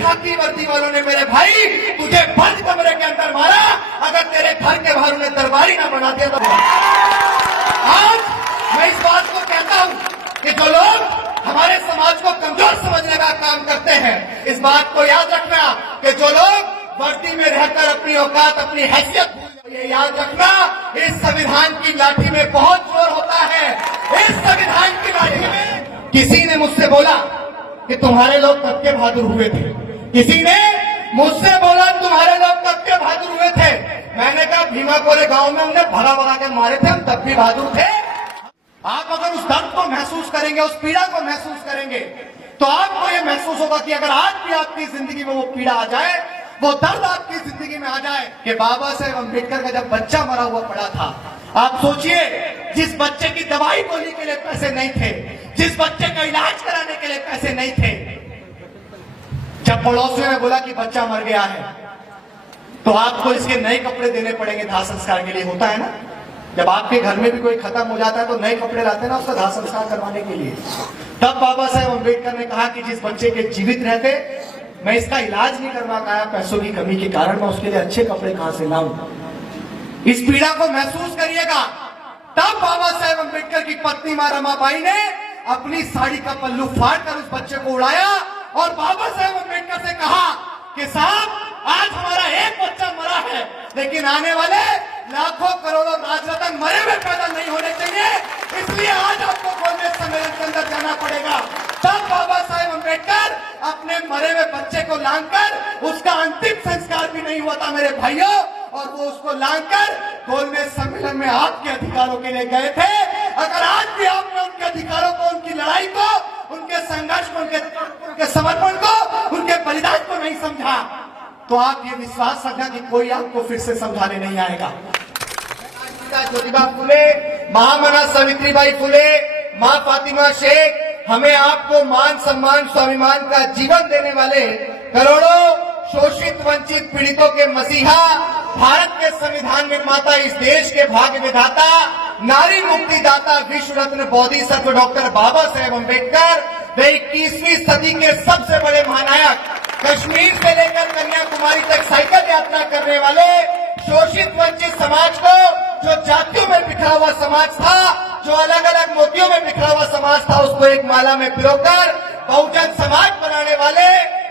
खाकी वर्दी वालों ने मेरे भाई तुझे बंद कमरे के अंदर मारा, अगर तेरे घर के बाहर उन्हें दरबारी ना बना दिया तो आज मैं इस बात को कहता हूं कि जो लोग हमारे समाज को कमजोर समझने का काम करते हैं, इस बात को याद रखना कि जो लोग वर्दी में रहकर अपनी औकात, अपनी हैसियत भूल जाते, ये याद रखना इस संविधान की लाठी में बहुत जोर होता है। इस संविधान की लाठी में किसी ने मुझसे बोला कि तुम्हारे लोग कब के बहादुर हुए थे, किसी ने मुझसे बोला तुम्हारे लोग कब के बहादुर हुए थे। मैंने कहा भीमा कोरे गांव में हमने भगा भगा के मारे थे, हम तब भी बहादुर थे। आप अगर उस दर्द को महसूस करेंगे, उस पीड़ा को महसूस करेंगे, तो आपको यह महसूस होगा कि अगर आज भी आपकी जिंदगी में वो पीड़ा आ जाए, वो दर्द आपकी जिंदगी में आ जाए कि बाबा साहेब अम्बेडकर का जब बच्चा मरा हुआ पड़ा था, आप सोचिए जिस बच्चे की दवाई गोली के लिए पैसे नहीं थे, जिस बच्चे का इलाज कराने के लिए पैसे नहीं थे, जब पड़ोसियों ने बोला कि बच्चा मर गया है तो आपको इसके नए कपड़े देने पड़ेंगे दाह संस्कार के लिए। होता है ना, जब आपके घर में भी कोई खत्म हो जाता है तो नए कपड़े लाते हैं ना उसका दाह संस्कार करवाने के लिए। तब बाबा साहेब अम्बेडकर ने कहा कि जिस बच्चे के जीवित रहते मैं इसका इलाज नहीं करवा पाया पैसों की कमी के कारण, मैं उसके लिए अच्छे कपड़े कहां से लाऊं। इस पीड़ा को महसूस करिएगा। तब बाबा साहेब अम्बेडकर की पत्नी मां रमाबाई ने अपनी साड़ी का पल्लू फाड़कर उस बच्चे को उड़ाया और बाबा साहेब अम्बेडकर से कहा कि साहब आज हमारा एक बच्चा मरा है, लेकिन आने वाले लाखों करोड़ों राजरत्न मरे हुए पैदा नहीं होने चाहिए, इसलिए आज आपको कांग्रेस सम्मेलन के अंदर जाना पड़ेगा। तब बाबा साहेब अम्बेडकर अपने मरे हुए बच्चे को लांघकर, उसका अंतिम संस्कार भी नहीं हुआ था मेरे भाइयों, और वो उसको लांघकर कांग्रेस सम्मेलन में आपके अधिकारों के लिए गए थे। अगर आज भी आपने उनके अधिकारों को, उनकी लड़ाई को, उनके संघर्ष को, उनके समर्पण को, उनके बलिदान को नहीं समझा, तो आप ये विश्वास रखना कि कोई आपको फिर से समझाने नहीं आएगा। ज्योतिबा फुले, महामना सावित्रीबाई फुले, माँ फातिमा शेख, हमें आपको मान सम्मान स्वाभिमान का जीवन देने वाले करोड़ों शोषित वंचित पीड़ितों के मसीहा, भारत के संविधान निर्माता, इस देश के भाग्य विधाता, नारी मुक्ति दाता, विश्व रत्न बोधिसत्व डॉक्टर बाबा साहेब अम्बेडकर, वे 21वीं सदी के सबसे बड़े महानायक, कश्मीर से लेकर कन्याकुमारी तक साइकिल यात्रा करने वाले शोषित वंचित समाज को, जो जातियों में बिखरा हुआ समाज था, जो अलग अलग मोतियों में बिखरा हुआ समाज था, उसको एक माला में पिरोकर बहुजन समाज बनाने वाले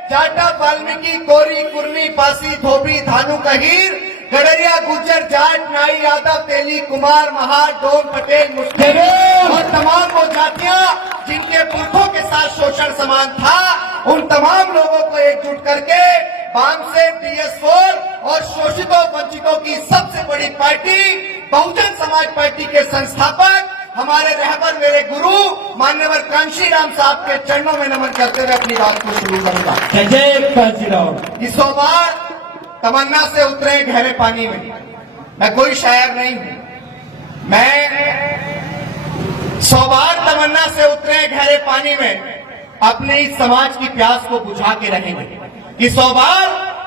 जाटा, वाल्मीकि, कोरी, कुर्मी, पासी, धोबी, धानु, कहीर, गडरिया, गुज्जर, जाट, नाई, यादव, तेली, कुमार, महार, डोम, पटेल, मुस्लिम और तमाम वो जातियां जिनके पुरखों के साथ शोषण समान था, उन तमाम लोगों को एकजुट करके वाम से PS4 और शोषितों वंचितों की सबसे बड़ी पार्टी बहुजन समाज पार्टी के संस्थापक हमारे रहबर, मेरे गुरु मान्यवर कांशीराम साहब के चरणों में नमन करते हुए अपनी बात को शुरू करूंगा। जय कांशीराम। इस बार तमन्ना से उतरे गहरे पानी में। मैं कोई शायर नहीं हूं, मैं 100 बार तमन्ना से उतरे गहरे पानी में अपने इस समाज की प्यास को बुझा के रहेंगे। इस 100 बार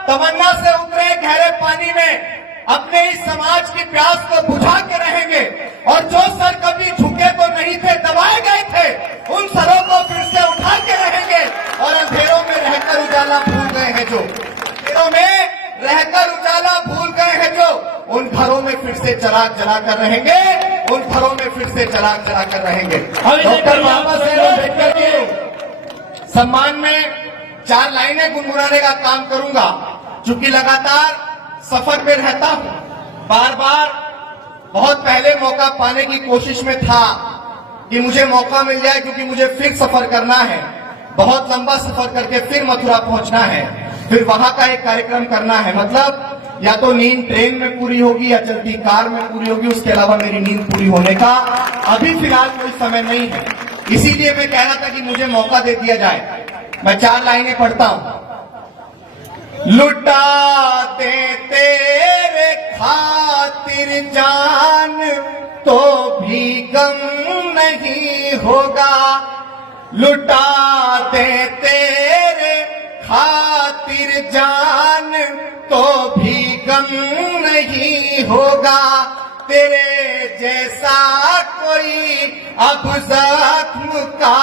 तमन्ना से उतरे गहरे पानी में अपने इस समाज की प्यास को बुझा के रहेंगे, और जो सर कभी झुके तो नहीं थे, दबाए गए थे, उन सरों को फिर से उठा के रहेंगे, और अंधेरों में रहकर उजाला भूल गए हैं जो, अंधेरों में रहकर उजाला भूल गए हैं जो, उन घरों में फिर से चराग जला कर रहेंगे, उन घरों में फिर से चराग जला कर रहेंगे। डॉक्टर बाबा साहेब अम्बेडकर के सम्मान में 4 लाइनें गुनगुनाने का काम करूंगा। चूंकि लगातार सफर में रहता हूं, बार बार बहुत पहले मौका पाने की कोशिश में था कि मुझे मौका मिल जाए, क्योंकि मुझे फिर सफर करना है, बहुत लंबा सफर करके फिर मथुरा पहुंचना है, फिर वहां का एक कार्यक्रम करना है। मतलब या तो नींद ट्रेन में पूरी होगी या चलती कार में पूरी होगी, उसके अलावा मेरी नींद पूरी होने का अभी फिलहाल कोई समय नहीं है। इसीलिए मैं कह रहा था कि मुझे मौका दे दिया जाए। मैं 4 लाइनें पढ़ता हूं। लुटा दे तेरे खातिर जान तो भी गम नहीं होगा, लुटा दे तेरे खातिर जान तो भी गम नहीं होगा, तेरे जैसा कोई अब जख्म का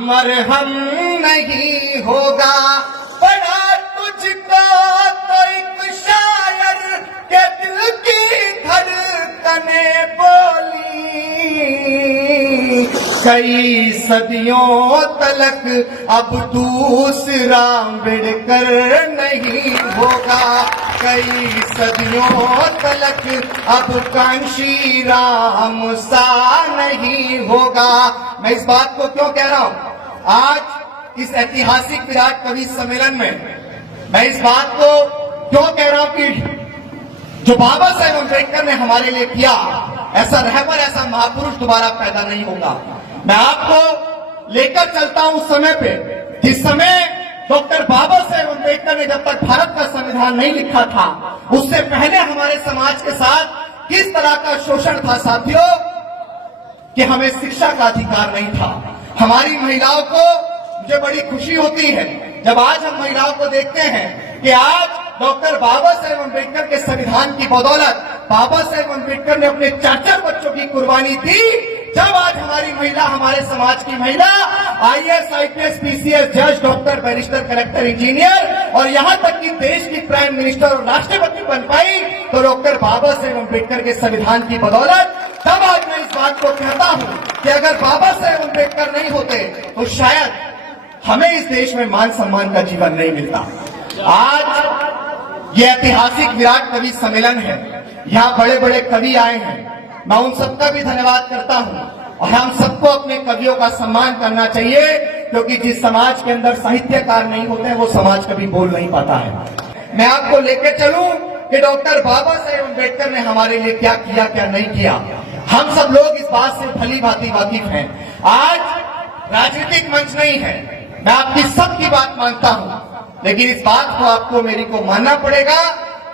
मरहम नहीं होगा, बड़ा कई सदियों तलक अब दूसरा अम्बेडकर नहीं होगा, कई सदियों तलक अब कांशी राम सा नहीं होगा। मैं इस बात को क्यों कह रहा हूं? आज इस ऐतिहासिक विराट कवि सम्मेलन में मैं इस बात को क्यों कह रहा हूं कि जो बाबा साहेब अम्बेडकर ने हमारे लिए किया, ऐसा रहबर, ऐसा महापुरुष दोबारा पैदा नहीं होगा। मैं आपको लेकर चलता हूं उस समय पे जिस समय डॉक्टर बाबा साहेब अम्बेडकर ने जब तक भारत का संविधान नहीं लिखा था, उससे पहले हमारे समाज के साथ किस तरह का शोषण था साथियों, कि हमें शिक्षा का अधिकार नहीं था। हमारी महिलाओं को, मुझे बड़ी खुशी होती है जब आज हम महिलाओं को देखते हैं कि आज डॉक्टर बाबा साहेब अम्बेडकर के संविधान की बदौलत बाबा साहेब अम्बेडकर ने अपने 4 बच्चों की कुर्बानी दी। जब आज हमारी महिला, हमारे समाज की महिला आईएएस, आईपीएस, पीसीएस, जज, डॉक्टर, बैरिस्टर, कलेक्टर, इंजीनियर और यहां तक कि देश की प्राइम मिनिस्टर और राष्ट्रपति बन पाई, तो डॉक्टर बाबा साहेब अम्बेडकर के संविधान की बदौलत। तब आज मैं इस बात को कहता हूं कि अगर बाबा साहेब अम्बेडकर नहीं होते तो शायद हमें इस देश में मान सम्मान का जीवन नहीं मिलता। आज ये ऐतिहासिक विराट कवि सम्मेलन है, यहाँ बड़े बड़े कवि आए हैं, मैं उन सबका भी धन्यवाद करता हूं और हम सबको अपने कवियों का सम्मान करना चाहिए, क्योंकि जिस समाज के अंदर साहित्यकार नहीं होते हैं वो समाज कभी बोल नहीं पाता है। मैं आपको लेकर चलूं कि डॉक्टर बाबा साहेब अम्बेडकर ने हमारे लिए क्या किया, क्या नहीं किया। हम सब लोग इस बात से भली भांति वाकिफ हैं। आज राजनीतिक मंच नहीं है, मैं आपकी सबकी बात मानता हूं, लेकिन इस बात को आपको मेरी को मानना पड़ेगा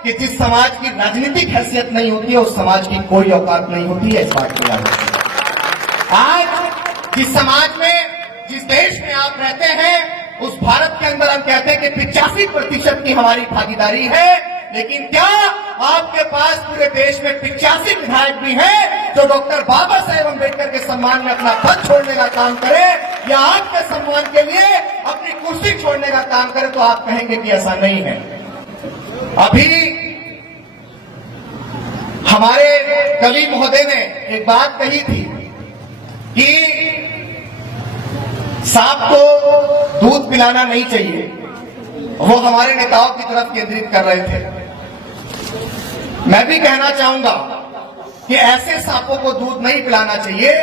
कि जिस समाज की राजनीतिक हैसियत नहीं होती है उस समाज की कोई औकात नहीं होती है। इस बात को याद रखिए। आज जिस समाज में, जिस देश में आप रहते हैं, उस भारत के अंदर हम कहते हैं कि 85% की हमारी भागीदारी है, लेकिन क्या आपके पास पूरे देश में 85 विधायक भी हैं जो डॉक्टर बाबा साहेब अम्बेडकर के सम्मान में अपना पद छोड़ने का काम करे या आपके सम्मान के लिए अपनी कुर्सी छोड़ने का काम करे? तो आप कहेंगे कि ऐसा नहीं है। अभी हमारे कवि महोदय ने एक बात कही थी कि सांप को दूध पिलाना नहीं चाहिए, वो हमारे नेताओं की तरफ केंद्रित कर रहे थे। मैं भी कहना चाहूंगा कि ऐसे सांपों को दूध नहीं पिलाना चाहिए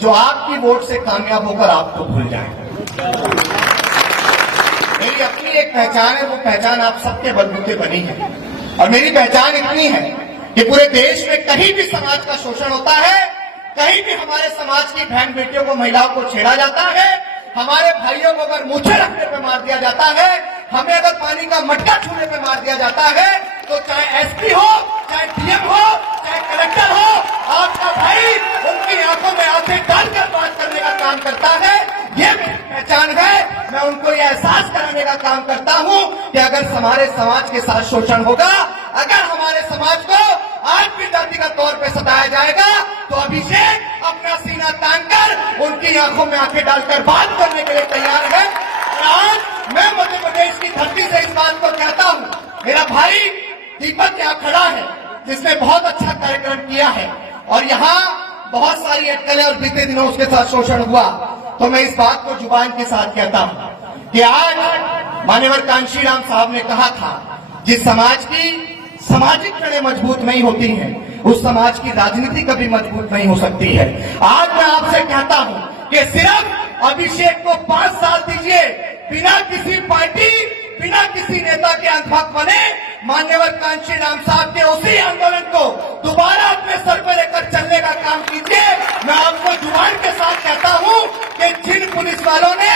जो आपकी वोट से कामयाब होकर आपको भूल जाए। मेरी अपनी एक पहचान है, वो पहचान आप सबके बलबूते बनी है, और मेरी पहचान इतनी है कि पूरे देश में कहीं भी समाज का शोषण होता है, कहीं भी हमारे समाज की बहन बेटियों को, महिलाओं को छेड़ा जाता है, हमारे भाइयों को अगर मूछे रखने पे मार दिया जाता है, हमें अगर पानी का मटका छूने पे मार दिया जाता है, तो चाहे एसपी हो, चाहे डीएम हो, चाहे कलेक्टर हो, आपका भाई उनकी आंखों में आंखें डालकर बात करने का काम करता है। ये मेरी पहचान है। मैं उनको ये एहसास कराने का काम करता हूं कि अगर हमारे समाज के साथ शोषण होगा, अगर हमारे समाज को आज भी जातिगत तौर पे सताया जाएगा, तो अभिषेक अपना सीना तानकर उनकी आंखों में आंखें डालकर बात करने के लिए तैयार है। और आज मैं मध्य प्रदेश की धरती से इस बात को कहता हूं, मेरा भाई दीपक यहाँ खड़ा है जिसने बहुत अच्छा कार्यक्रम किया है, और यहाँ बहुत सारी अटकलें और बीते दिनों उसके साथ शोषण हुआ, तो मैं इस बात को जुबान के साथ कहता हूं कि आज मान्यवर कांशी राम साहब ने कहा था, जिस समाज की सामाजिक जड़ें मजबूत नहीं होती हैं, उस समाज की राजनीति कभी मजबूत नहीं हो सकती है। आज मैं आपसे कहता हूं कि सिर्फ अभिषेक को 5 साल दीजिए, बिना किसी पार्टी, बिना किसी नेता के अंधभक्त बने, मान्यवर कांशी राम साहब के उसी आंदोलन को दोबारा अपने सर पर लेकर चलने का काम कीजिए। मैं आपको जुबान के साथ कहता हूं कि जिन पुलिस वालों ने,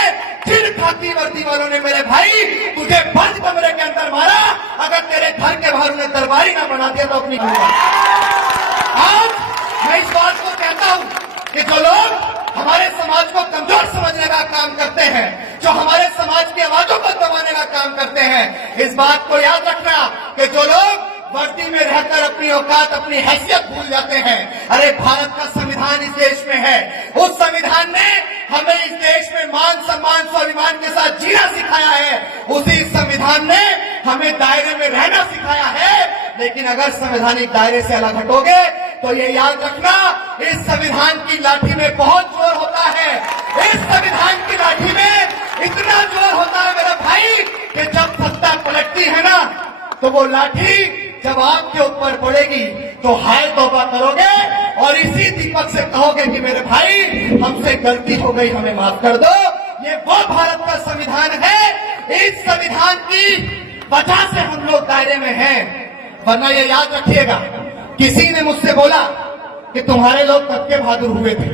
जिन खाकी वर्दी वालों ने मेरे भाई तुझे बंद कमरे के अंदर मारा, अगर तेरे घर के बाहर उन्हें दरबारी ना बना दिया तो अपनी आज मैं इस बात को कहता हूं कि जो लोग हमारे समाज को कमजोर समझने का काम करते हैं, जो हमारे समाज की आवाजों को दबाने का काम करते हैं, इस बात को याद रखना कि जो लोग वर्दी में रहकर अपनी औकात, अपनी हैसियत भूल जाते हैं, अरे भारत का संविधान इस देश में है, उस संविधान ने हमें इस देश में मान सम्मान स्वाभिमान के साथ जीना सिखाया है, उसी संविधान ने हमें दायरे में रहना सिखाया है। लेकिन अगर संवैधानिक दायरे से अलग हटोगे तो ये याद रखना, इस संविधान की लाठी में बहुत जोर होता है। इस संविधान की लाठी में इतना जोर होता है मेरा भाई कि जब सत्ता पलटती है ना, तो वो लाठी जब आपके ऊपर पड़ेगी तो हाय तौबा करोगे और इसी दीपक से कहोगे कि मेरे भाई हमसे गलती हो गई, हमें माफ कर दो। ये वो भारत का संविधान है, इस संविधान की वजह से हम लोग दायरे में हैं। वरना ये याद रखिएगा, किसी ने मुझसे बोला कि तुम्हारे लोग कब के बहादुर हुए थे,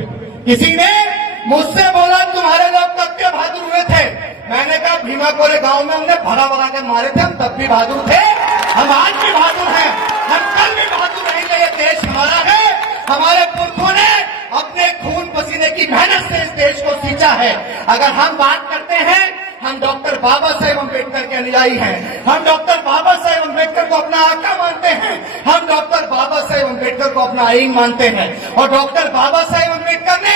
किसी ने मुझसे बोला तुम्हारे लोग कब के बहादुर हुए थे। मैंने कहा भीमा कोरे गांव में हमने भगा भगा के मारे थे, हम तब भी बहादुर थे, हम आज भी बहादुर हैं, हम कल भी बहादुर रहेंगे। ये देश हमारा है, हमारे पुरखों ने अपने खून पसीने की मेहनत से इस देश को सींचा है। अगर हम बात करते हैं, हम डॉक्टर बाबा साहेब अम्बेडकर के अनुयायी हैं, हम डॉक्टर बाबा साहेब अम्बेडकर को अपना आका मानते हैं, हम डॉक्टर बाबा साहेब अम्बेडकर को अपना आईन मानते हैं। और डॉक्टर बाबा साहेब अम्बेडकर ने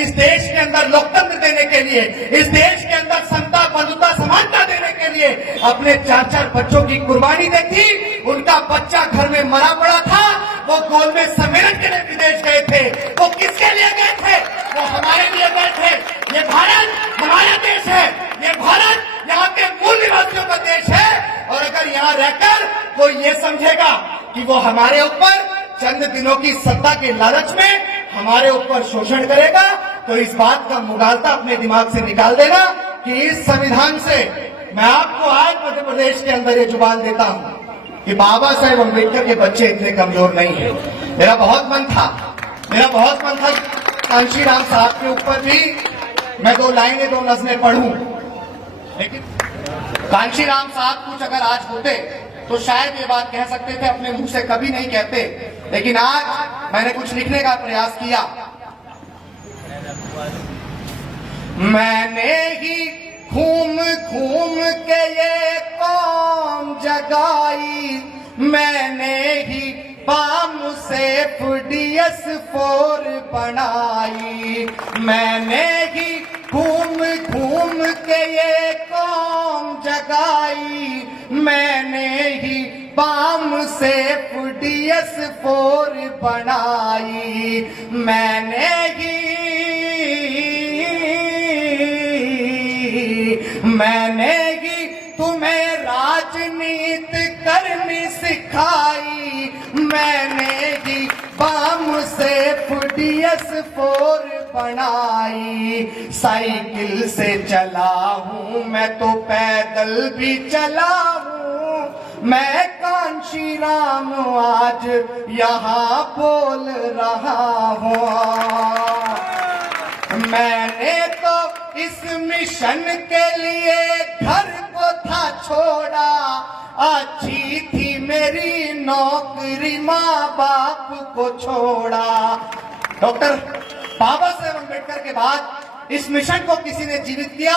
इस देश के अंदर लोकतंत्र देने के लिए, इस देश के अंदर समता बंधुता समानता देने के लिए अपने 4-4 बच्चों की कुर्बानी दी थी। उनका बच्चा घर में मरा पड़ा था, वो गोल में सम्मेलन के लिए विदेश गए थे। वो किसके लिए गए थे? वो हमारे लिए गए थे। ये भारत हमारा देश है, ये भारत यहाँ के मूल निवासियों का देश है। और अगर यहाँ रहकर कोई ये समझेगा कि वो हमारे ऊपर चंद दिनों की सत्ता के लालच में हमारे ऊपर शोषण करेगा, तो इस बात का मुगालता अपने दिमाग से निकाल देना कि इस संविधान से मैं आपको आज मध्य प्रदेश के अंदर ये जुबान देता हूं कि बाबा साहेब अम्बेडकर के बच्चे इतने कमजोर नहीं है। मेरा बहुत मन था कांशीराम साहब के ऊपर भी मैं 2 लाइनें 2 नज़में पढ़ूं, लेकिन कांशीराम साहब कुछ अगर आज होते तो शायद ये बात कह सकते थे, अपने मुंह से कभी नहीं कहते। लेकिन आज मैंने कुछ लिखने का प्रयास किया। मैंने ही घूम घूम के ये कौम जगाई, मैंने ही बाम से DS4 बनाई, मैंने ही घूम घूम के ये कौम जगाई, मैंने ही बाम से DS4 बनाई, मैंने ही तुम्हें राजनीति करनी सिखाई, मैंने ही बाम से DS4 बनाई। साइकिल से चला हूँ मैं तो पैदल भी चला हूँ, मैं कांशीराम आज यहाँ बोल रहा हूँ। मैंने तो इस मिशन के लिए घर को था छोड़ा, अच्छी थी मेरी नौकरी माँ बाप को छोड़ा। डॉक्टर बाबा साहेब अम्बेडकर के बाद इस मिशन को किसी ने जीवित किया।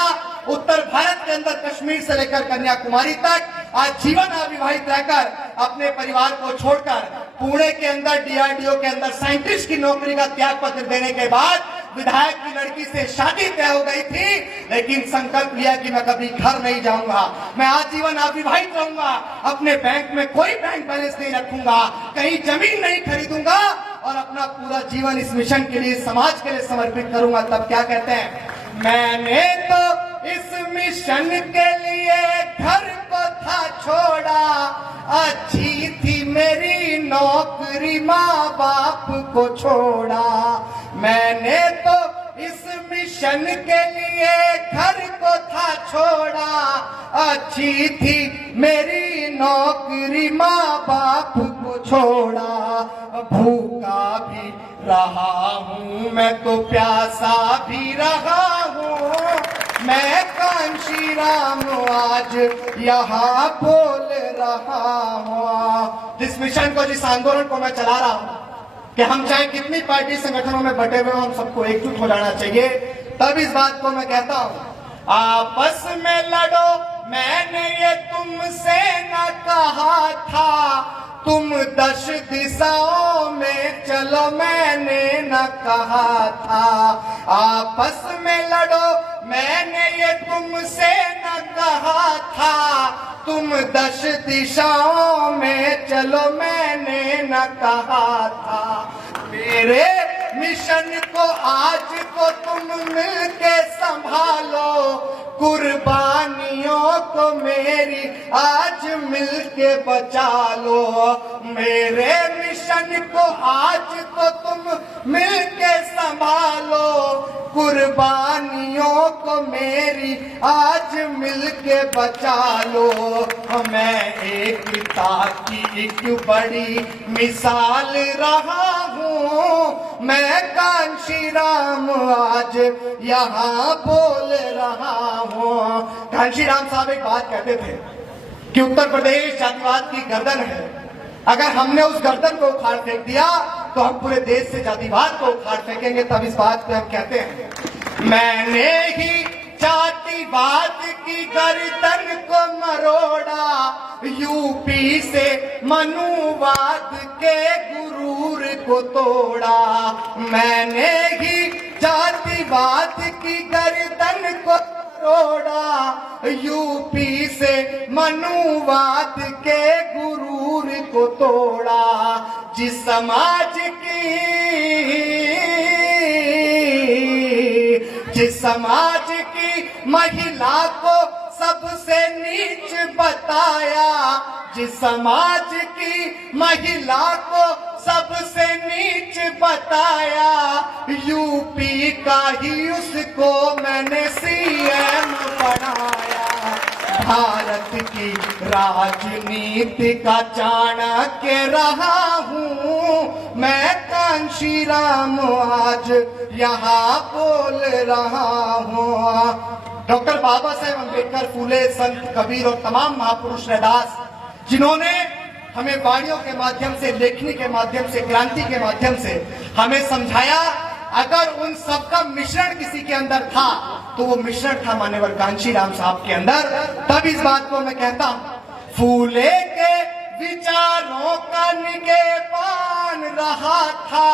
उत्तर भारत के अंदर कश्मीर से लेकर कन्याकुमारी तक आज जीवन अविवाहित रहकर अपने परिवार को छोड़कर पुणे के अंदर DRDO के अंदर साइंटिस्ट की नौकरी का त्याग पत्र देने के बाद विधायक की लड़की से शादी तय हो गई थी, लेकिन संकल्प लिया कि मैं कभी घर नहीं जाऊंगा, मैं आजीवन अविवाहित रहूंगा, अपने बैंक में कोई बैंक बैलेंस नहीं रखूंगा, कहीं जमीन नहीं खरीदूंगा और अपना पूरा जीवन इस मिशन के लिए, समाज के लिए समर्पित करूंगा। तब क्या कहते हैं, मैंने तो इस मिशन के लिए घर को था छोड़ा, अच्छी थी मेरी नौकरी माँ बाप को छोड़ा। मैंने तो इस मिशन के लिए घर को था छोड़ा, अच्छी थी मेरी नौकरी माँ बाप को छोड़ा। भूखा भी रहा हूँ मैं तो प्यासा भी रहा हूँ, मैं कांशीराम आज यहाँ बोल रहा हूँ। जिस मिशन को, जिस आंदोलन को मैं चला रहा हूँ कि हम चाहे कितनी पार्टी संगठनों में बटे हुए हम सबको एकजुट हो जाना चाहिए। तब इस बात को मैं कहता हूँ, आपस में लड़ो मैंने ये तुमसे न कहा था, तुम 10 दिशाओं में चलो मैंने न कहा था। आपस में लड़ो मैंने ये तुमसे न कहा था, तुम 10 दिशाओं में चलो मैंने न कहा था। मेरे मिशन को आज को तुम मिलके संभालो, कुर्बानियों को मेरी आज मिलके बचा लो। मेरे मिशन को आज को तुम मिलके संभालो, कुर्बानियों को मेरी आज मिलके बचा लो। मैं एकता की एक बड़ी मिसाल रहा हूँ, मैं कांशी राम आज यहाँ बोल रहा हूँ। कांशी राम साहब एक बात कहते थे कि उत्तर प्रदेश जातिवाद की गर्दन है, अगर हमने उस गर्दन को उखाड़ फेंक दिया तो हम पूरे देश से जातिवाद को उखाड़ फेंकेंगे। तब इस बात पे हम कहते हैं, मैंने ही जातिवाद की गर्दन को मरोड़ा, यूपी से मनुवाद के गुरूर को तोड़ा। मैंने ही जातिवाद की गर्दन को तोड़ा, यूपी से मनुवाद के गुरूर को तोड़ा। जिस समाज की महिला को सबसे नीच बताया, जिस समाज की महिला को सबसे नीच बताया, यूपी का ही उसको मैंने सीएम बनाया। भारत की राजनीति का चाणक्य रहा हूँ, मैं कांशी राम आज यहाँ बोल रहा हूँ। डॉक्टर बाबा साहेब अम्बेडकर, फूले, संत कबीर और तमाम महापुरुष रैदास, जिन्होंने हमें वाणियों के माध्यम से, लेखनी के माध्यम से, क्रांति के माध्यम से हमें समझाया, अगर उन सबका मिश्रण किसी के अंदर था तो वो मिश्रण था मान्यवर कांशी राम साहब के अंदर। तब इस बात को मैं कहता हूं, फूले के विचारों का निगेबान रहा था,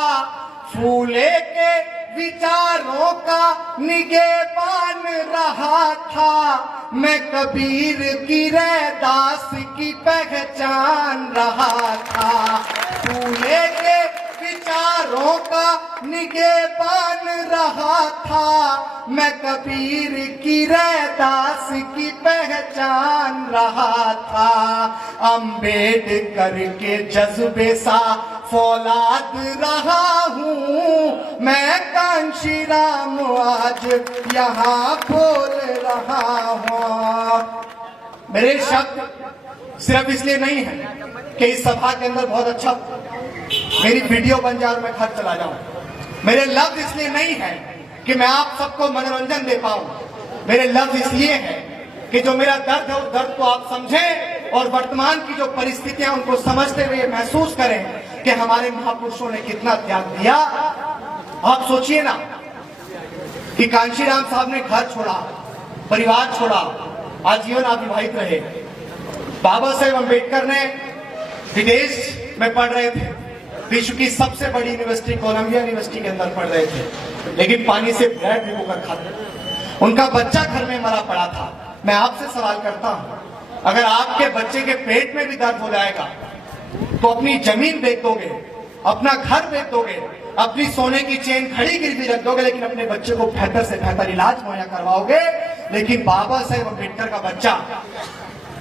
फूले के विचारों का निगेबान रहा था, मैं कबीर की रैदास की पहचान रहा था। फूले के विचारों का निगेबान रहा था, मैं कबीर की रैदास की पहचान रहा था। अम्बेडकर के जज्बे सा फौलाद रहा हूँ, मैं कांशी राम आज यहाँ बोल रहा हूँ। मेरे शब्द सिर्फ इसलिए नहीं है कि इस सभा के अंदर बहुत अच्छा मेरी वीडियो बन जाए और मैं घर चला जाऊं। मेरे लफ्ज इसलिए नहीं है कि मैं आप सबको मनोरंजन दे पाऊं। मेरे लफ्ज इसलिए है कि जो मेरा दर्द है उस दर्द को आप समझें और वर्तमान की जो परिस्थितियां उनको समझते हुए महसूस करें कि हमारे महापुरुषों ने कितना त्याग दिया। आप सोचिए ना कि कांशी राम साहब ने घर छोड़ा, परिवार छोड़ा, आजीवन अविवाहित रहे। बाबा साहेब अम्बेडकर ने विदेश में पढ़ रहे थे, विश्व की सबसे बड़ी यूनिवर्सिटी कोलंबिया यूनिवर्सिटी के अंदर पढ़ रहे थे, लेकिन पानी से ब्रेड भिगोकर खाते। उनका बच्चा घर में मरा पड़ा था। मैं आपसे सवाल करता हूं, अगर आपके बच्चे के पेट में भी दर्द हो जाएगा तो अपनी जमीन बेच दोगे, अपना घर बेच दोगे, अपनी सोने की चेन खड़ी गिरवी रख दोगे, लेकिन अपने बच्चे को बेहतर से बेहतर इलाज मुहैया करवाओगे। लेकिन बाबा साहेब अम्बेडकर का बच्चा,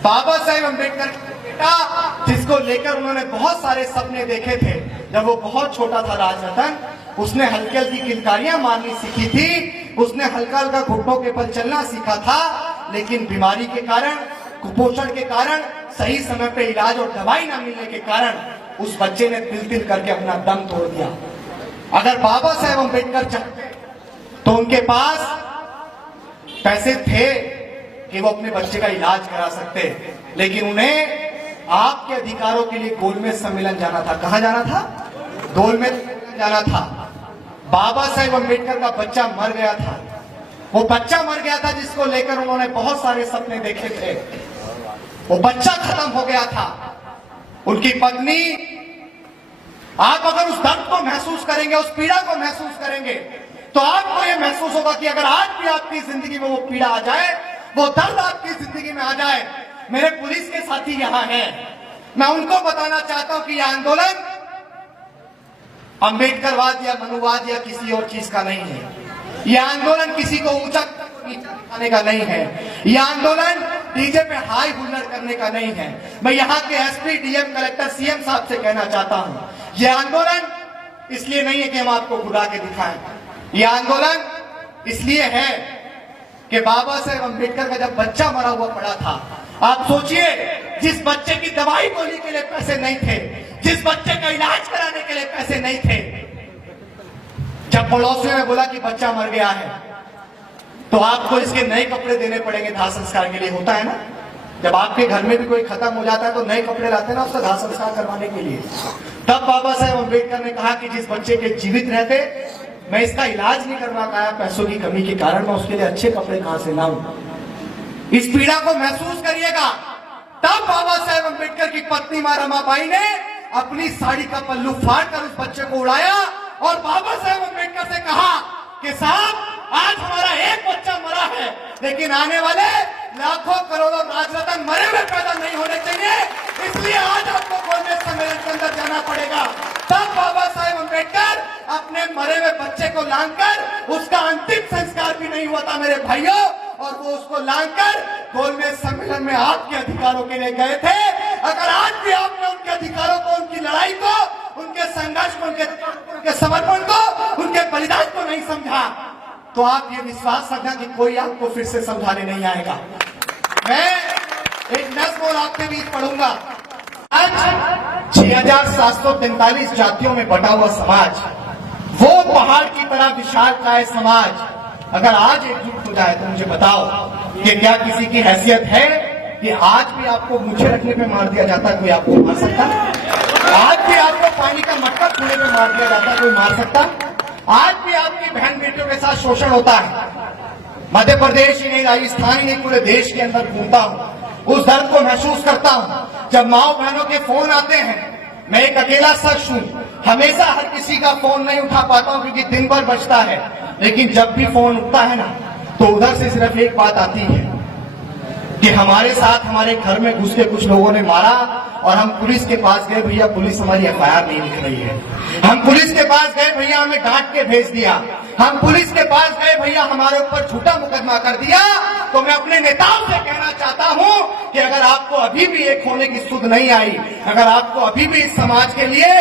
बाबा साहेब अम्बेडकर बेटा, जिसको लेकर उन्होंने बहुत सारे सपने देखे थे, जब वो बहुत छोटा था राजरतन, उसने हल्की हल्की किलकारियां मारनी सीखी थी, उसने हल्का हल्का घुटनों के बल चलना सीखा था, लेकिन बीमारी के कारण, कुपोषण के कारण, सही समय पे इलाज और दवाई न मिलने के कारण उस बच्चे ने तिल तिल करके अपना दम तोड़ दिया। अगर बाबा साहेब अम्बेडकर चाहते तो उनके पास पैसे थे कि वो अपने बच्चे का इलाज करा सकते, लेकिन उन्हें आपके अधिकारों के लिए गोलमेज सम्मेलन जाना था। कहां जाना था? गोलमेज जाना था। बाबा साहेब अम्बेडकर का बच्चा मर गया था। वो बच्चा मर गया था जिसको लेकर उन्होंने बहुत सारे सपने देखे थे। वो बच्चा खत्म हो गया था। उनकी पत्नी, आप अगर उस दर्द को महसूस करेंगे, उस पीड़ा को महसूस करेंगे, तो आपको यह महसूस होगा कि अगर आज भी आपकी जिंदगी में वो पीड़ा आ जाए, वो दर्द आपकी जिंदगी में आ जाए। मेरे पुलिस के साथी यहां हैं, मैं उनको बताना चाहता हूं कि यह आंदोलन अम्बेडकरवाद या मनुवाद या किसी और चीज का नहीं है। यह आंदोलन किसी को ऊंचा दिखाने का नहीं है। यह आंदोलन डीजे पे हाई हुल्लड़ करने का नहीं है। मैं यहाँ के एसपी, डीएम, कलेक्टर, सीएम साहब से कहना चाहता हूँ, यह आंदोलन इसलिए नहीं है कि हम आपको बुला के दिखाएं। यह आंदोलन इसलिए है कि बाबा साहेब अम्बेडकर का जब बच्चा मरा हुआ पड़ा था, आप सोचिए, जिस बच्चे की दवाई गोली के लिए पैसे नहीं थे, जिस बच्चे का इलाज कराने के लिए पैसे नहीं थे, जब पड़ोसियों ने बोला कि बच्चा मर गया है तो आपको इसके नए कपड़े देने पड़ेंगे दाह संस्कार के लिए। होता है ना, जब आपके घर में भी कोई खत्म हो जाता है तो नए कपड़े लाते हैं ना उसका दाह संस्कार करवाने के लिए। तब बाबा साहेब अम्बेडकर ने कहा कि जिस बच्चे के जीवित रहते मैं इसका इलाज नहीं करवा पाया पैसों की कमी के कारण, मैं उसके लिए अच्छे कपड़े कहां से लाऊं। इस पीड़ा को महसूस करिएगा। तब बाबा साहेब अम्बेडकर की पत्नी मां रमाबाई ने अपनी साड़ी का पल्लू फाड़कर उस बच्चे को उड़ाया और बाबा साहेब अम्बेडकर से कहा कि साहब, आज हमारा एक बच्चा मरा है, लेकिन आने वाले लाखों करोड़ों राजरत्न मरे हुए पैदा नहीं होने चाहिए, इसलिए आज आपको गोलमेज सम्मेलन के अंदर जाना पड़ेगा। तब बाबा साहेब अम्बेडकर अपने मरे हुए बच्चे को लांघकर, उसका अंतिम संस्कार भी नहीं हुआ था मेरे भाइयों, और वो उसको लांघकर गोलमेज सम्मेलन में आपके अधिकारों के लिए गए थे। अगर आज भी आपने उनके अधिकारों को, उनकी लड़ाई को, उनके संघर्ष को, उनके समर्पण को, उनके बलिदान को नहीं समझा, तो आप ये विश्वास रखना कि कोई आपको फिर से समझाने नहीं आएगा। मैं एक नज्म और आपके बीच पढ़ूंगा। आज 6743 जातियों में बटा हुआ समाज, वो पहाड़ की तरह विशालकाय समाज, अगर आज एकजुट हो जाए तो मुझे बताओ कि क्या किसी की हैसियत है कि आज भी आपको मूछें रखने पे मार दिया जाता है, कोई आपको मार सकता? आज भी आपको पानी का मटका छूने पे मार दिया जाता है, कोई मार सकता? आज भी आपकी बहन बेटियों के साथ शोषण होता है। मध्य प्रदेश ही नहीं, राजस्थान ही नहीं, पूरे देश के अंदर घूमता हूँ, उस दर्द को महसूस करता हूँ। जब माओ बहनों के फोन आते हैं, मैं एक अकेला शख्स हूँ, हमेशा हर किसी का फोन नहीं उठा पाता हूँ क्योंकि दिन भर बजता है, लेकिन जब भी फोन उठता है ना तो उधर से सिर्फ एक बात आती है कि हमारे साथ हमारे घर में घुस के कुछ लोगों ने मारा और हम पुलिस के पास गए, भैया पुलिस हमारी एफआईआर नहीं लिख रही है। हम पुलिस के पास गए, भैया हमें डांट के भेज दिया। हम पुलिस के पास गए, भैया हमारे ऊपर झूठा मुकदमा कर दिया। तो मैं अपने नेताओं से कहना चाहता हूं कि अगर आपको अभी भी एक होने की सुध नहीं आई, अगर आपको अभी भी इस समाज के लिए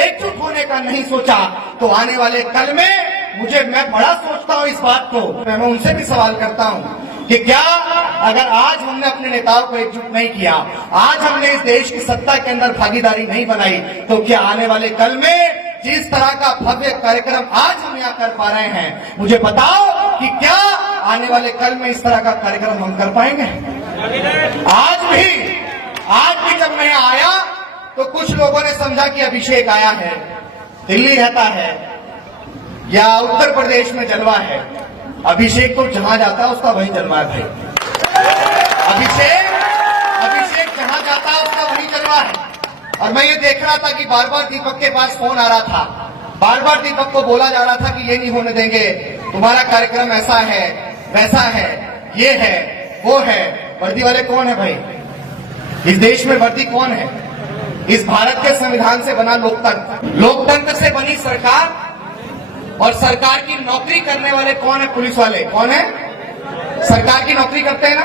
एकजुट होने का नहीं सोचा, तो आने वाले कल में मैं बड़ा सोचता हूं इस बात को। मैं उनसे भी सवाल करता हूं कि क्या अगर आज हमने अपने नेताओं को एकजुट नहीं किया, आज हमने इस देश की सत्ता के अंदर भागीदारी नहीं बनाई, तो क्या आने वाले कल में जिस तरह का भव्य कार्यक्रम आज हम यहाँ कर पा रहे हैं, मुझे बताओ कि क्या आने वाले कल में इस तरह का कार्यक्रम हम कर पाएंगे? आज भी जब मैं आया तो कुछ लोगों ने समझा कि अभिषेक आया है, दिल्ली रहता है या उत्तर प्रदेश में जलवा है। अभिषेक तो जहां जाता है उसका वही जलवा है भाई। अभिषेक जहां जाता है उसका वही जलवा है। और मैं ये देख रहा था कि बार बार दीपक के पास फोन आ रहा था, बार बार दीपक को बोला जा रहा था कि ये नहीं होने देंगे, तुम्हारा कार्यक्रम ऐसा है, वैसा है, ये है, वो है। वर्दी वाले कौन है भाई? इस देश में वर्दी कौन है? इस भारत के संविधान से बना लोकतंत्र से बनी सरकार, और सरकार की नौकरी करने वाले कौन है? पुलिस वाले कौन है? सरकार की नौकरी करते हैं ना।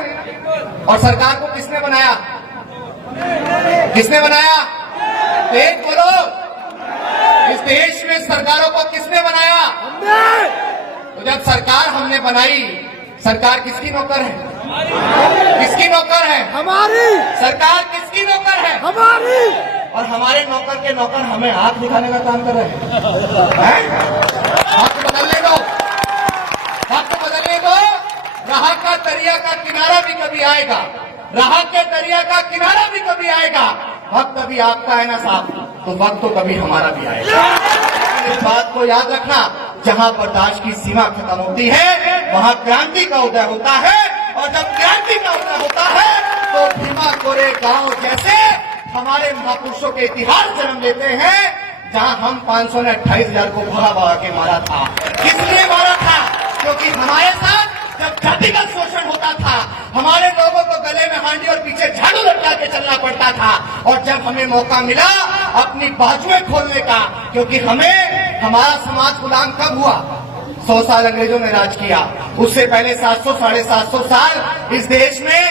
और सरकार को किसने बनाया? किसने बनाया? तेज बोलो, इस देश में सरकारों को किसने बनाया? तो जब सरकार हमने बनाई, सरकार किसकी नौकर है? किसकी नौकर है? हमारी। सरकार किसकी नौकर है? हमारी। और हमारे नौकर के नौकर हमें हाथ दिखाने का काम कर रहे हैं। वक्त बदलने दो, वक्त बदलने दो। राह का दरिया का किनारा भी कभी आएगा, राह के दरिया का किनारा भी कभी आएगा। वक्त अभी आपका है ना साहब, तो वक्त तो कभी हमारा भी आएगा। इस बात को याद रखना, जहां बर्दाश्त की सीमा खत्म होती है वहां क्रांति का उदय होता है, और जब क्रांति का उदय होता है तो भीमा कोरे गांव जैसे हमारे महापुरुषों के इतिहास जन्म लेते हैं, जहां हम 500 ने 28,000 को भगा के मारा था। किस लिए मारा था? क्योंकि हमारे साथ जब जातिगत शोषण होता था, हमारे लोगों को गले में हांडी और पीछे झाड़ू लटका के चलना पड़ता था, और जब हमें मौका मिला अपनी बाजुएं खोलने का, क्योंकि हमें हमारा समाज गुलाम कब हुआ? 100 साल अंग्रेजों ने राज किया, उससे पहले 700 साढ़े 700 साल इस देश में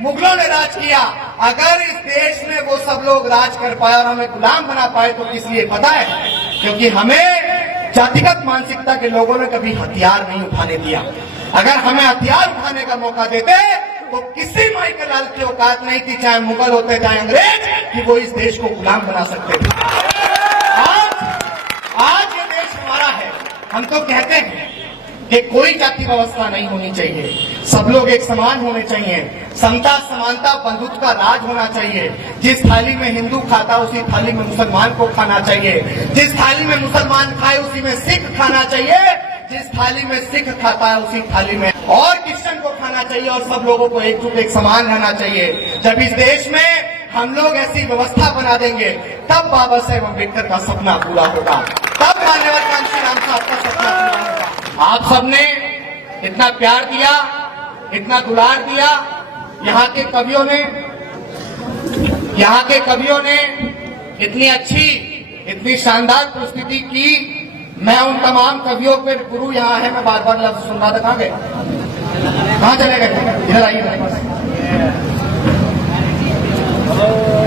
मुगलों ने राज किया। अगर इस देश में वो सब लोग राज कर पाए और हमें गुलाम बना पाए तो किस लिए पता है? क्योंकि हमें जातिगत मानसिकता के लोगों ने कभी हथियार नहीं उठाने दिया। अगर हमें हथियार उठाने का मौका देते तो किसी माई के लाल की औकात नहीं थी, चाहे मुगल होते चाहे अंग्रेज, कि वो इस देश को गुलाम बना सकते थे। आज ये देश हमारा है। हम तो कहते हैं कि कोई जाति व्यवस्था नहीं होनी चाहिए, सब लोग एक समान होने चाहिए, समता समानता बंधुत्व का राज होना चाहिए। जिस थाली में हिंदू खाता उसी थाली में मुसलमान को खाना चाहिए, जिस थाली में मुसलमान खाए उसी में सिख खाना चाहिए, जिस थाली में सिख खाता है उसी थाली में और क्रिश्चियन को खाना चाहिए, और सब लोगों को एकजुट एक समान रहना चाहिए। जब इस देश में हम लोग ऐसी व्यवस्था बना देंगे तब बाबा साहेब अम्बेडकर का सपना पूरा होगा, तब मान्यवर कांशीराम साहब का सपना पूरा होगा। आप सबने इतना प्यार दिया, इतना दुलार दिया, यहाँ के कवियों ने इतनी अच्छी इतनी शानदार प्रस्तुति की। मैं उन तमाम कवियों के गुरु यहाँ है, मैं बार बार लफ्ज सुन रहा था। कहाँ गए, कहाँ चले गए? इधर आइए मेरे पास।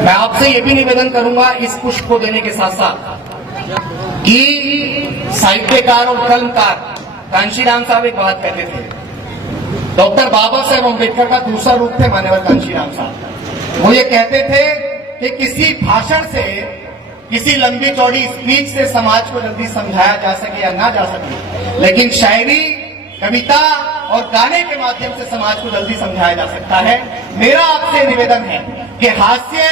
मैं आपसे ये भी निवेदन करूंगा इस पुष्प को देने के साथ साथ कि साहित्यकार और कलमकार कांशीराम साहब एक बात कहते थे, डॉक्टर बाबा साहेब अम्बेडकर का दूसरा रूप थे मान्यवर कांशीराम साहब। वो ये कहते थे कि किसी भाषण से, किसी लंबी चौड़ी स्पीच से समाज को जल्दी समझाया जा सके या ना जा सके, लेकिन शायरी, कविता और गाने के माध्यम से समाज को जल्दी समझाया जा सकता है। मेरा आपसे निवेदन है कि हास्य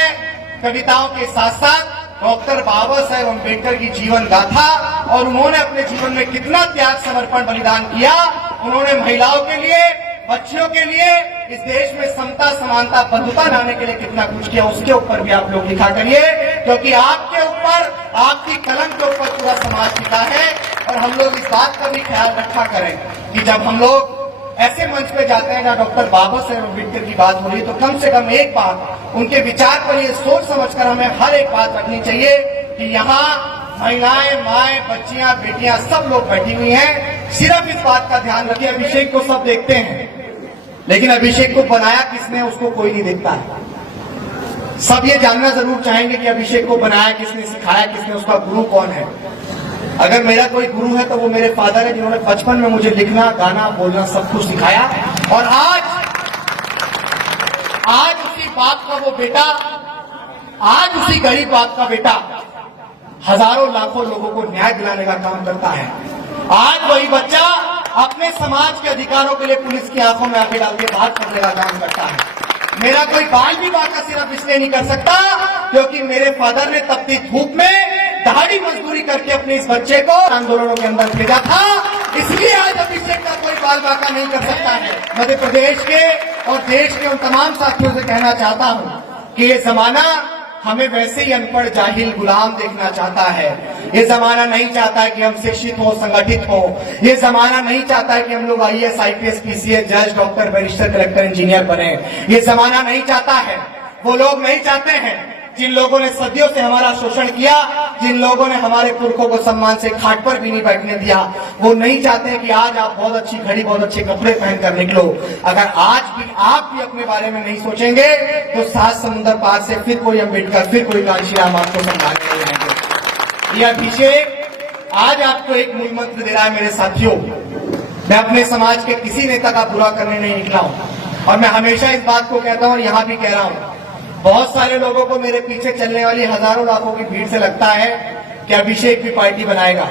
कविताओं के साथ साथ डॉक्टर बाबा साहेब अम्बेडकर की जीवन गाथा और उन्होंने अपने जीवन में कितना त्याग समर्पण बलिदान किया, उन्होंने महिलाओं के लिए, बच्चियों के लिए, इस देश में समता समानता बंधुता लाने के लिए कितना कुछ किया, उसके ऊपर भी आप लोग लिखा करिए, क्योंकि आपके ऊपर, आपकी कलम के ऊपर पूरा समाज लिखा है। और हम लोग इस बात का भी ख्याल रखा करें कि जब हम लोग ऐसे मंच पे जाते हैं जहाँ डॉक्टर बाबा साहेब अम्बेडकर की बात हो रही है तो कम से कम एक बात उनके विचार पर ये सोच समझकर हमें हर एक बात रखनी चाहिए कि यहाँ महिलाएं, माएं, बच्चियां, बेटियां सब लोग बैठी हुई हैं। सिर्फ इस बात का ध्यान रखिए, अभिषेक को सब देखते हैं लेकिन अभिषेक को बनाया किसने उसको कोई नहीं देखता है। सब ये जानना जरूर चाहेंगे कि अभिषेक को बनाया किसने, सिखाया किसने, उसका गुरु कौन है। अगर मेरा कोई गुरु है तो वो मेरे फादर है, जिन्होंने बचपन में मुझे लिखना, गाना, बोलना सब कुछ सिखाया। और आज उसी बाप का वो बेटा, आज उसी गरीब बाप का बेटा हजारों लाखों लोगों को न्याय दिलाने का काम करता है। आज वही बच्चा अपने समाज के अधिकारों के लिए पुलिस की आंखों में आंखें डाल के बात करने का काम करता है। मेरा कोई बाल भी बाका सिर्फ इसलिए नहीं कर सकता क्योंकि मेरे फादर ने तपती धूप में दहाड़ी मजदूरी करके अपने इस बच्चे को आंदोलनों के अंदर भेजा था, इसलिए आज अभिषेक का कोई बाल बाका नहीं कर सकता है। मध्य प्रदेश के और देश के उन तमाम साथियों से कहना चाहता हूं कि ये जमाना हमें वैसे ही अनपढ़, जाहिल, गुलाम देखना चाहता है। ये जमाना नहीं चाहता है कि हम शिक्षित हो, संगठित हो। ये जमाना नहीं चाहता है कि हम लोग IAS, IPS, PCS, जज, डॉक्टर, बैरिस्टर, कलेक्टर, इंजीनियर बने। ये जमाना नहीं चाहता है, वो लोग नहीं चाहते हैं जिन लोगों ने सदियों से हमारा शोषण किया, जिन लोगों ने हमारे पुरखों को सम्मान से खाट पर भी नहीं बैठने दिया, वो नहीं चाहते कि आज आप बहुत अच्छी घड़ी, बहुत अच्छे कपड़े पहनकर निकलो। अगर आज भी आप भी अपने बारे में नहीं सोचेंगे तो 7 समुद्र पार से फिर कोई अम्बेडकर, फिर कोई कांशीराम आपको संभालने नहीं आएंगे। यह अभिषेक आज आपको एक मूल मंत्र दे रहा है। मेरे साथियों, मैं अपने समाज के किसी नेता का बुरा करने नहीं निकला हूं और मैं हमेशा इस बात को कहता हूं और यहां भी कह रहा हूं। बहुत सारे लोगों को मेरे पीछे चलने वाली हजारों लाखों की भीड़ से लगता है कि अभिषेक भी पार्टी बनाएगा।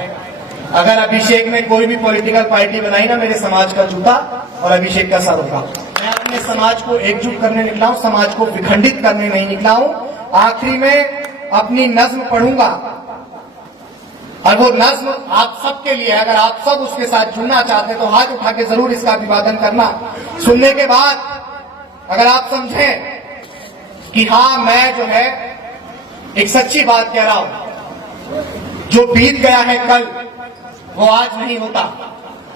अगर अभिषेक ने कोई भी पॉलिटिकल पार्टी बनाई ना, मेरे समाज का जूता और अभिषेक का सर होगा। मैं अपने समाज को एकजुट करने निकला हूं, समाज को विखंडित करने नहीं निकला हूं। आखिरी में अपनी नज्म पढ़ूंगा और वो नज्म आप सबके लिए, अगर आप सब उसके साथ जुड़ना चाहते तो हाथ उठा के जरूर इसका अभिवादन करना। सुनने के बाद अगर आप समझें कि हाँ, मैं जो है एक सच्ची बात कह रहा हूं, जो बीत गया है कल वो आज नहीं होता।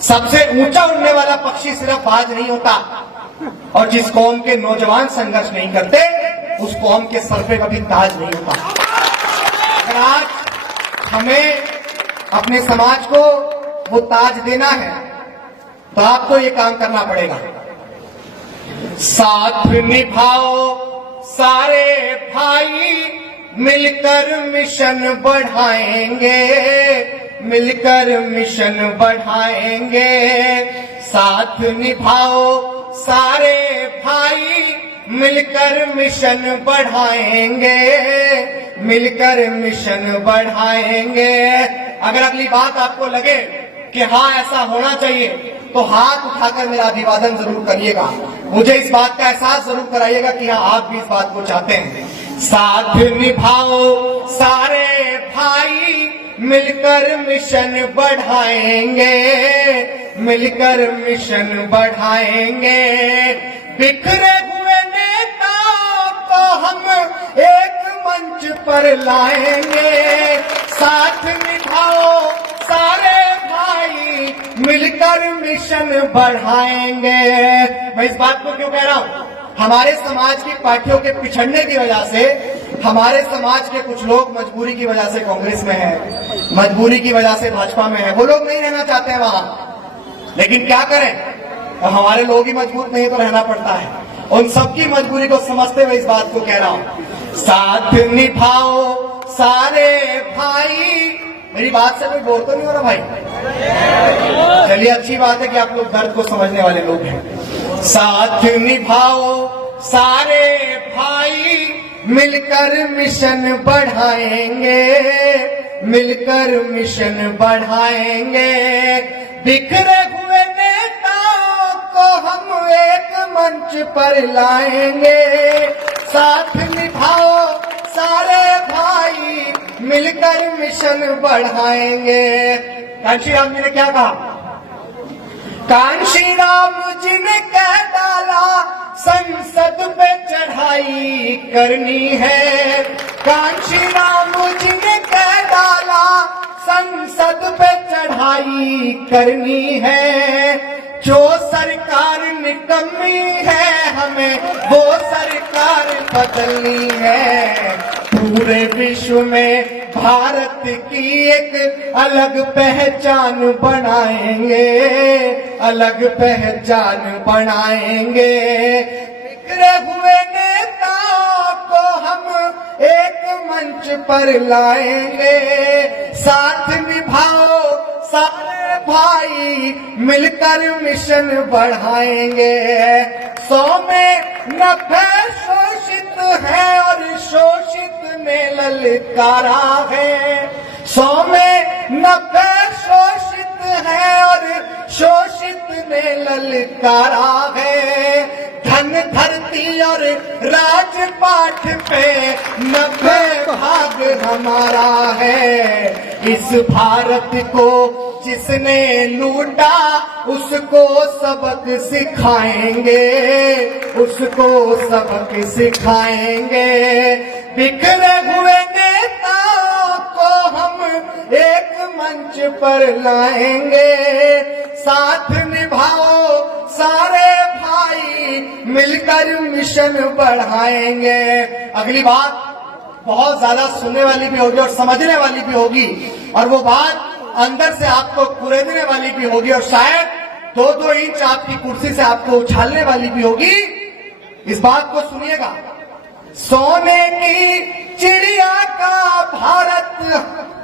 सबसे ऊंचा उड़ने वाला पक्षी सिर्फ आज नहीं होता, और जिस कौम के नौजवान संघर्ष नहीं करते उस कौम के सर पे कभी ताज नहीं होता। अगर आज हमें अपने समाज को वो ताज देना है तो आपको ये काम करना पड़ेगा। साथ निभाओ सारे भाई, मिलकर मिशन बढ़ाएंगे, मिलकर मिशन बढ़ाएंगे। साथ निभाओ सारे भाई, मिलकर मिशन बढ़ाएंगे, मिलकर मिशन बढ़ाएंगे। अगर अगली बात आपको लगे कि हाँ ऐसा होना चाहिए तो हाथ उठाकर मेरा अभिवादन जरूर करिएगा, मुझे इस बात का एहसास जरूर कराइएगा कि हाँ आप भी इस बात को चाहते हैं। साथ निभाओ सारे भाई, मिलकर मिशन बढ़ाएंगे, मिलकर मिशन बढ़ाएंगे। बिखरे हुए नेताओं को हम एक मंच पर लाएंगे। साथ निभाओ सारे भाई, मिलकर मिशन बढ़ाएंगे। मैं इस बात को क्यों कह रहा हूं? हमारे समाज की पार्टियों के पिछड़ने की वजह से हमारे समाज के कुछ लोग मजबूरी की वजह से कांग्रेस में है, मजबूरी की वजह से भाजपा में है। वो लोग नहीं रहना चाहते हैं वहां, लेकिन क्या करें, तो हमारे लोग ही मजबूत नहीं तो रहना पड़ता है। उन सबकी मजबूरी को समझते हुए इस बात को कह रहा हूं। साथ निभाओ सारे भाई। मेरी बात से कोई बोर तो नहीं हो रहा भाई? चलिए अच्छी बात है कि आप लोग दर्द को समझने वाले लोग हैं। साथ निभाओ सारे भाई, मिलकर मिशन बढ़ाएंगे, मिलकर मिशन बढ़ाएंगे। बिखरे हुए नेताओं को हम एक मंच पर लाएंगे। साथ निभाओ सारे भाई, मिलकर मिशन बढ़ाएंगे। कांशी राम जी ने क्या कहा? कांशी राम जी ने कह डाला, संसद पे चढ़ाई करनी है। कांशी राम जी ने कह डाला, संसद पे चढ़ाई करनी है। जो सरकार निकम्मी है हमें वो सरकार बदलनी है। पूरे विश्व में भारत की एक अलग पहचान बनाएंगे, अलग पहचान बनाएंगे। बिखरे हुए नेताओं को हम एक मंच पर लाएंगे। साथ निभाओ सारे भाई, मिलकर मिशन बढ़ाएंगे। 100 में 90 शोषित है और शोषित ने ललकारा है। 100 में 90 शोषित है और शोषित ने ललकारा है। धन धरती और राजपाट पे 90 भाग हमारा है। इस भारत को जिसने लूटा उसको सबक सिखाएंगे, उसको सबक सिखाएंगे। बिखरे हुए नेताओं को हम एक मंच पर लाएंगे। साथ निभाओ सारे भाई, मिलकर मिशन बढ़ाएंगे। अगली बात बहुत ज्यादा सुनने वाली भी होगी और समझने वाली भी होगी, और वो बात अंदर से आपको कुरेदने वाली भी होगी, और शायद 2-2 इंच आपकी कुर्सी से आपको उछालने वाली भी होगी। इस बात को सुनिएगा। सोने की चिड़िया का भारत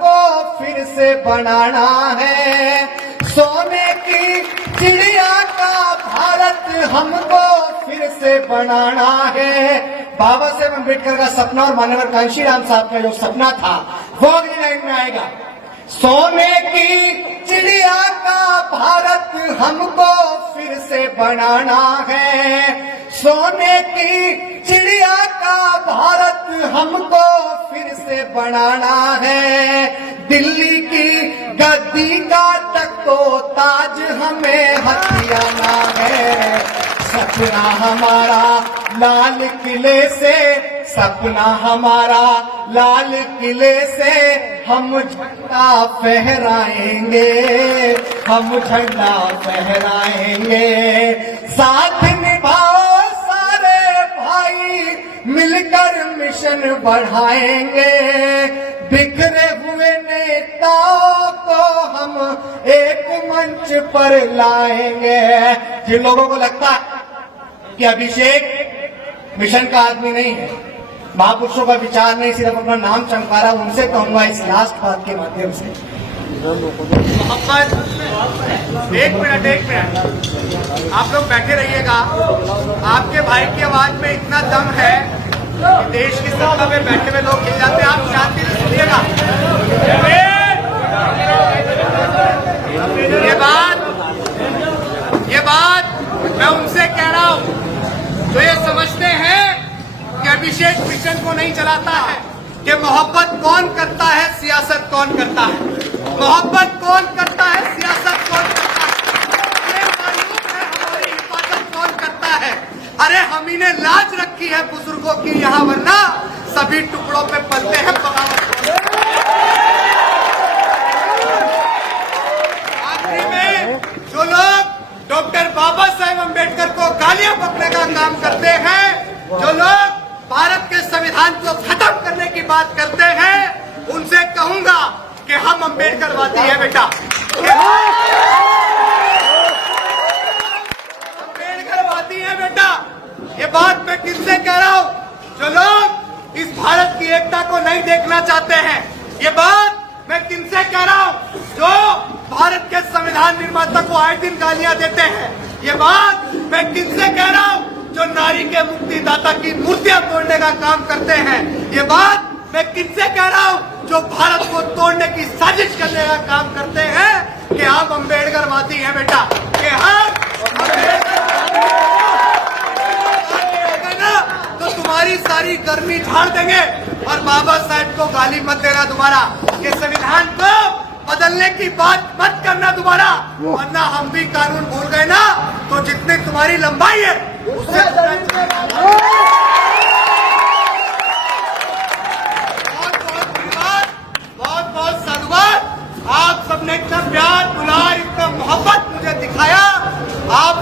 को फिर से बनाना है। सोने की चिड़िया का भारत हमको फिर से बनाना है। बाबा साहेब अम्बेडकर का सपना और माननीय कांशी राम साहब का जो सपना था वो अगली लाइन में आएगा। सोने की चिड़िया का भारत हमको फिर से बनाना है। सोने की चिड़िया का भारत हमको फिर से बनाना है। दिल्ली की गद्दी का तख्तो ताज हमें हथियाना है। सपना हमारा लाल किले से, सपना हमारा लाल किले से हम झंडा फहराएंगे, हम झंडा फहराएंगे। साथ निभाओ सारे भाई, मिलकर मिशन बढ़ाएंगे। बिखरे हुए नेताओं को हम एक मंच पर लाएंगे। जिन लोगों को लगता है कि अभिषेक मिशन का आदमी नहीं है, महापुरुषों का विचार नहीं, सिर्फ अपना नाम चमका रहा, उनसे कहूंगा इस लास्ट बात के माध्यम से, मोहब्बत, एक मिनट आप लोग बैठे रहिएगा। आपके भाई की आवाज में इतना दम है कि देश की सत्ता में बैठे हुए लोग हिल जाते हैं। आप शांति से सुनिएगा। ये बात मैं उनसे कह रहा हूं जो ये समझते हैं कि अभिषेक मिशन को नहीं चलाता है, कि मोहब्बत कौन करता है, सियासत कौन करता है, मोहब्बत कौन करता है, सियासत कौन करता है, ये मालूम है हमारी हिफाजत कौन करता है। अरे हम ही ने लाज रखी है बुजुर्गों की यहाँ, वरना सभी टुकड़ों पे पलते हैं बगावत। आखिरी में जो लोग डॉक्टर बाबा साहेब अम्बेडकर को गालियां बकने का काम करते हैं, जो लोग भारत के संविधान को खत्म करने की बात करते हैं, उनसे कहूंगा कि हम अम्बेडकरवादी हैं बेटा, अम्बेडकरवादी हैं बेटा। ये बात मैं किससे कह रहा हूं? जो लोग इस भारत की एकता को नहीं देखना चाहते हैं। ये बात मैं किनसे कह रहा हूं? जो भारत के संविधान निर्माता को आए दिन गालियां देते हैं। ये बात मैं किनसे कह रहा हूं? जो नारी के मुक्तिदाता की मूर्तियां तोड़ने का काम करते हैं। ये बात मैं किनसे कह रहा हूं? जो भारत को तोड़ने की साजिश करने का काम करते हैं कि हम अम्बेडकरवादी हैं बेटा, कि हम तो तुम्हारी सारी गर्मी झाड़ देंगे। और बाबा साहेब को गाली मत देना दोबारा, कि संविधान को बदलने की बात मत करना दोबारा, वरना हम भी कानून भूल गए ना तो जितनी तुम्हारी लंबाई है उससे बहुत साधुवाद। आप सबने इतना प्यार, दुलार, इतना मोहब्बत मुझे दिखाया। आप